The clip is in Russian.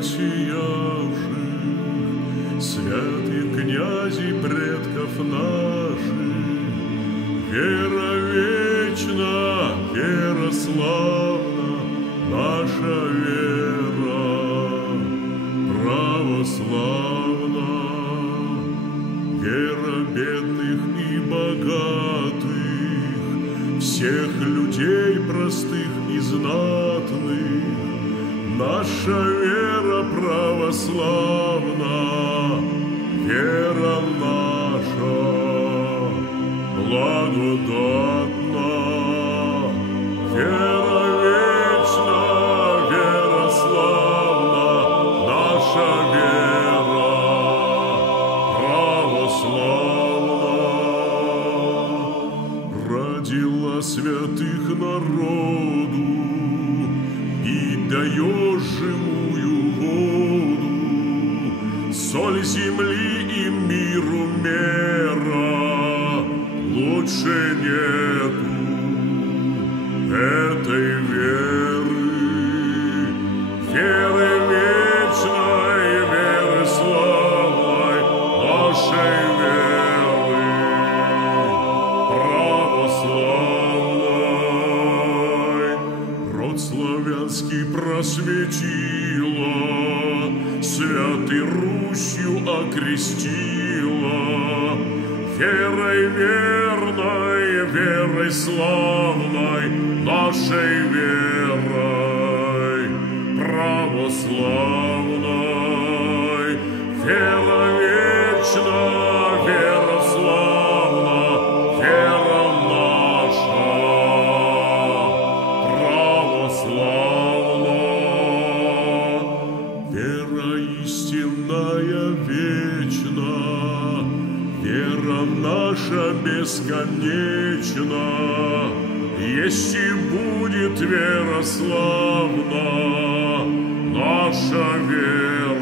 просиявших, святых князей предков наших. Вера вечна, вера славна, наша вера православна. Вера бедных и богатых, всех людей простых и знатных. Наша вера православна, вера наша благодатна. Вера вечна, вера славна, наша вера православна. Родила святых народу, пить даешь живую воду, соль земли и миру мера, лучше нету этой веры. Веры вечной, веры славной, нашей веры православной. Род славянский просветила, святой Русью окрестила. Верой верной, верой славной, нашей верой православной. Вера вечна, вера славна, вера наша православна. Вера истинная вечна, вера наша бесконечна. Если будет вера славна, наша вера